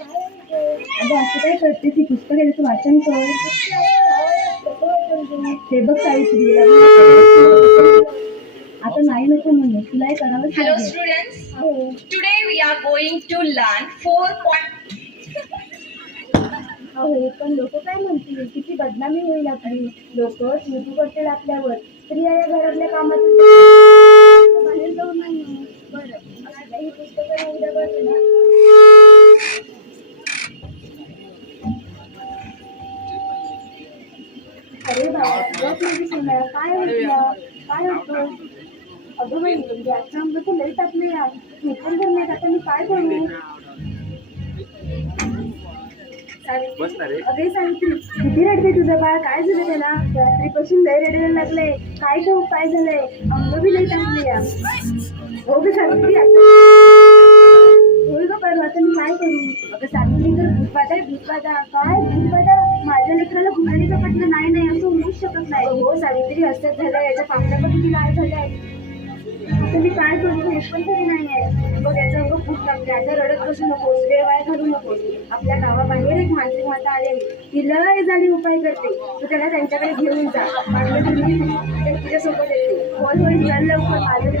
अगं असं काय करते ती? पुस्तक आहे त्याचं वाचन कर. हे बघ सावित्री आता नाही नको म्हणून तुला हे करावंच Hello लागेल. students. हो. Today we are going to learn four point. अहो पण लोक काय म्हणतील? किती बदनामी होईल आपली लोक. युट्यूब करतील आपल्यावर स्त्रिया या घरातल्या कामातून बाहेर जाऊ नाही बरं. आपल्याला ही पुस्तकं उद्या ना काय म्हटलं काय होतं अगं बाई गॅसचं आंबे तर लई टाकले यार मी पण घर नाही आता मी काय करू अगे सांगते किती रडते तुझं बाळ? काय झालं त्याला? रात्रीपासून लय रडायला लागले. काय करू काय झालंय? अंग बी लई टाकले या हो ग सावित्री आता होय परवा तर मी काय करू? अगं सावित्री तर भूतबाधा आहे भूतबाधा. काय भूतबाधा? माझ्या लेकराला भुताने पटलं नाही नाही असं होऊच शकत नाही. हो, हो सावित्री असंच झालं याच्या पापड्या पण किती लाल झाल्या आता मी काय करू? हे पण तरी नाही आहे. बघ याचं अगं खूप लागते आता रडत बसू नकोस वेळ वाया घालू नकोस. आपल्या गावाबाहेर एक मानसिक माता आले ती लय झाली उपाय करते. तू त्याला त्यांच्याकडे घेऊन जा. वाटलं तर मी तुझ्यासोबत येते. होय होय चल लवकर. माझं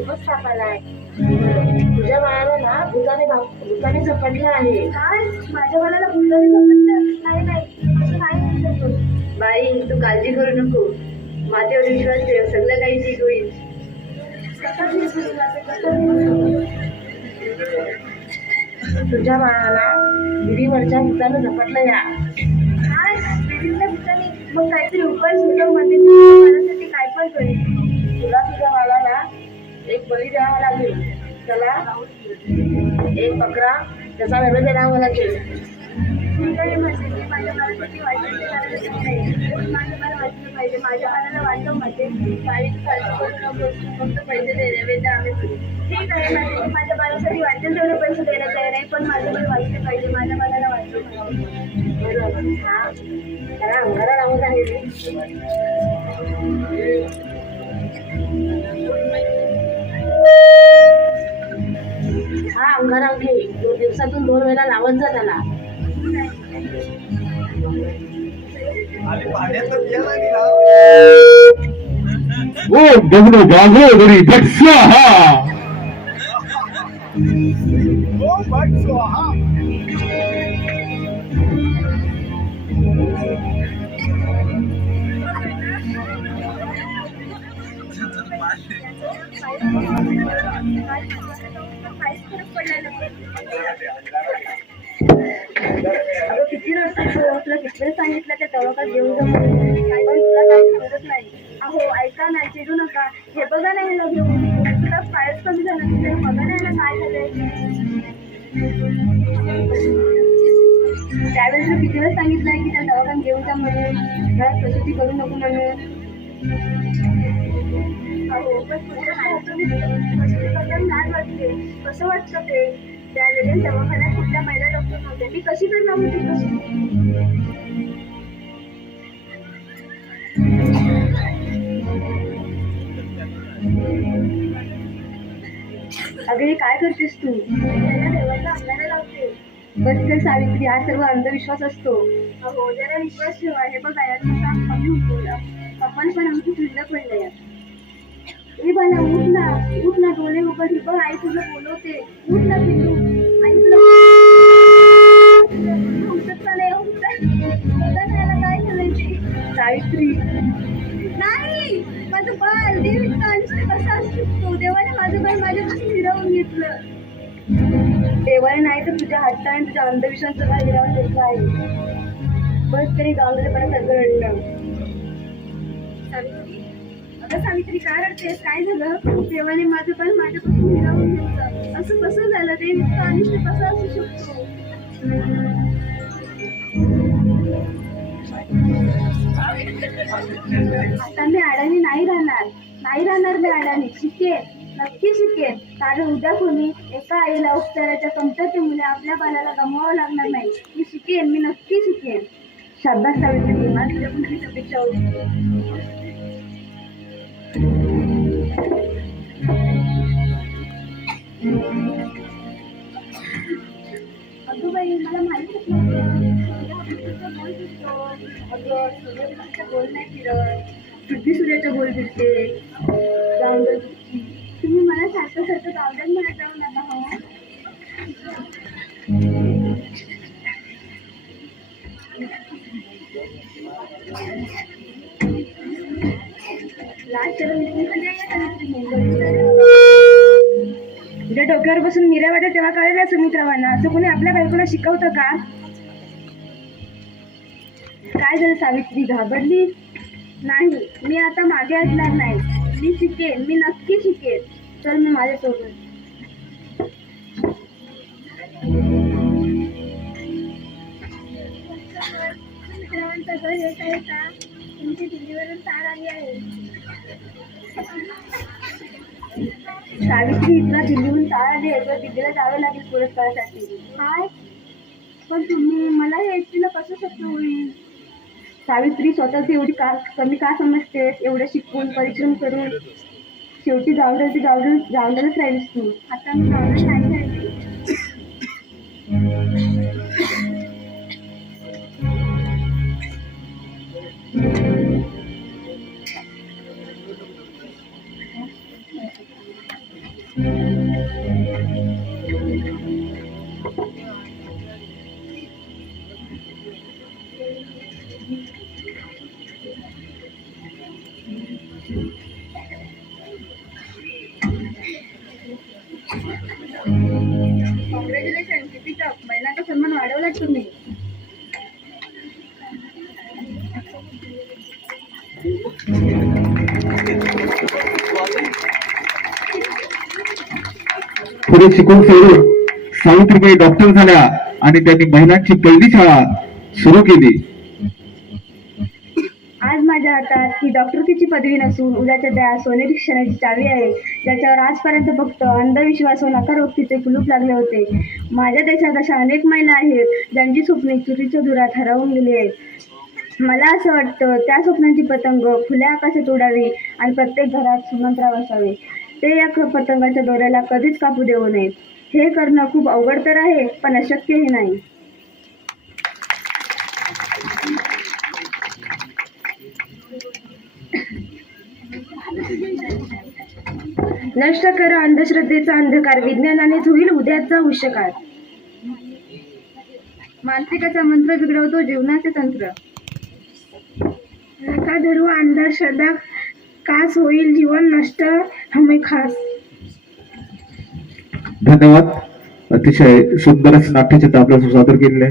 खूपच ताप आलाय तुझ्या बाळाला ना भूताने भूताने झपटलं आहे. काय? माझ्या बाळाला भुलले समजलं नाही. नाही काय? बाई तू काळजी करू नको. माझ्यावर विश्वास ठेव सगळं काही ठीक होईल? तुझ्या बाळाला विहिरीवरच्या भूतानं झपटलं या. काय? विभिन्न ठिकाणी मग काहीतरी उपाय सुचवमध्ये आम्ही करू ठीक आहे म्हणजे मी माझ्या बाळासाठी वाचन तेवढे पैसे द्यायला तयार आहे पण माझं बाळ वाचलं पाहिजे माझ्या बाळाला बरोबर. हा त्याला अंगारा लावत आहे घे दोन दिवसातून दोन वेळा लावत जा त्याला. ओम गगनो काहीच फरक पडला अगं किती रडते हो? तुला किती सांगितलं त्या दवाखान्यात घेऊन जा काय पण तुला काही समजत नाही. अहो ऐका ना चिडू नका. हे बघा ना घेऊन. तुला फायच कमी झालं तिथे बघा ना काय झालंय. त्यावेळेस किती वेळ सांगितलंय की त्या दवाखान्यात घेऊन जा म्हणून. घरात प्रसूती करू नको म्हणून. अहो पण तुमच्या हातातून प्रसूती वाटते कसं वाटतं ते? त्यावेळेस दवाखान्यात कुठल्या महिला डॉक्टर नव्हत्या. मी कशी करणार होती कशी अगं हे काय करतेस तू? त्याला देवाचा अंगाला लावते. बस तर सावित्री हा सर्व अंधविश्वास असतो. अहो जरा विश्वास ठेवा. हे बघा यात तुमचा कमी होतो आपण पण आमची शिल्लक पडलं यात ए बाला उठ ना उठ ना डोळे उघड. बघ आई तुला बोलवते. उठ ना पिल्लू. आई तुला उठत का नाही काय झालंय ते सावित्री नाही माझं बाळ देव इतका अनुष्ठ कसा असू शकतो देवाने माझं बाळ माझ्यापासून हिरावून घेतलं. देवाने नाही तर तुझ्या हट्टाने तुझ्या अंधविश्वासाचं बाळ हिरावून घेतलं आहे? बस तरी गावलं परत सगळं रडलं. सावित्री. अगं सावित्री काय रडतेस काय झालं? देवाने माझं पण माझ्यापासून हिरावून घेतलं. कसं झालं? ते इतकं अनिष्ट कसं असू शकतो? आता मी अडाणी नाही राहणार. नाही राहणार मी अडाणी. शिकेन. नक्की शिकेन. कारण उद्या कोणी एका आईला उपचाराच्या कमतरतेमुळे आपल्या बालाला गमवावं लागणार नाही. मी शिकेन. मी नक्की शिकेन. शाबास सावित्री मला तुझ्याकडून हीच अपेक्षा होती अगं बाई मला माहितीच नव्हतं अगं सूर्यकांतचा गोल नाही फिरत पृथ्वी सूर्याचा गोल फिरते गावडल तुम्ही मला सारखं सारखं गावडल म्हणत जाऊ नका उद्या डोक्यावर बसून मिऱ्या वाटत तेव्हा कळेल सुमित्रावांना. असं कोणी आपल्या बायकोला शिकवतं का? काय झालं सावित्री? घाबरली? नाही मी आता मागे असणार नाही. मी शिकेन मी नक्की शिकेन. चल मी माझ्यासोबत. तुमची दिल्लीवरून तार आली आहे. सावित्री इथला दिल्लीहून तार आली तर दिल्लीला जावे लागेल पुरस्कारासाठी. काय? पण तुम्ही मला हे एकटीला कसं शक्य होईल? सावित्री स्वतःच एवढी का कमी का समजते? एवढं शिकून परिश्रम करून. शेवटी जाऊन ती जाऊन जाऊनच राहिलीस तू. आता मी जाऊन नाही राहिली. కంగ్రాచులేషన్ పికప్ మైనా సన్మాన్ మనం అడవలట్టుంది. पुढे शिकून सोडून सावित्रीबाई डॉक्टर झाल्या आणि त्यांनी महिलांची पहिली शाळा सुरू केली. आज माझ्या हातात ही डॉक्टरकीची पदवी नसून उद्याच्या दया सोनेरी क्षणाची चावी आहे ज्याच्यावर आजपर्यंत फक्त अंधविश्वास व नकारोक्तीचे कुलूप लागले होते. माझ्या देशात अशा अनेक महिला आहेत ज्यांची स्वप्ने चुकीच्या दुरात हरवून गेली आहेत. मला असं वाटतं त्या स्वप्नांची पतंग खुल्या आकाशात उडावी आणि प्रत्येक घरात सुमंत्रा बसावी. ते या पतंगाच्या दोऱ्याला कधीच कापू देऊ नये हे करणं खूप अवघड तर आहे पण अशक्यही नाही. नष्ट करा अंधश्रद्धेचा अंधकार विज्ञानानेच होईल उद्याचा उष्यकार मानसिकाचा मंत्र बिघडवतो जीवनाचे तंत्र. नका धरू अंधश्रद्धा कास होईल जीवन नष्ट. हमें खास। धन्यवाद. अतिशय सुंदर असं नाट्यचित्र आपल्याला सादर केलेलं आहे.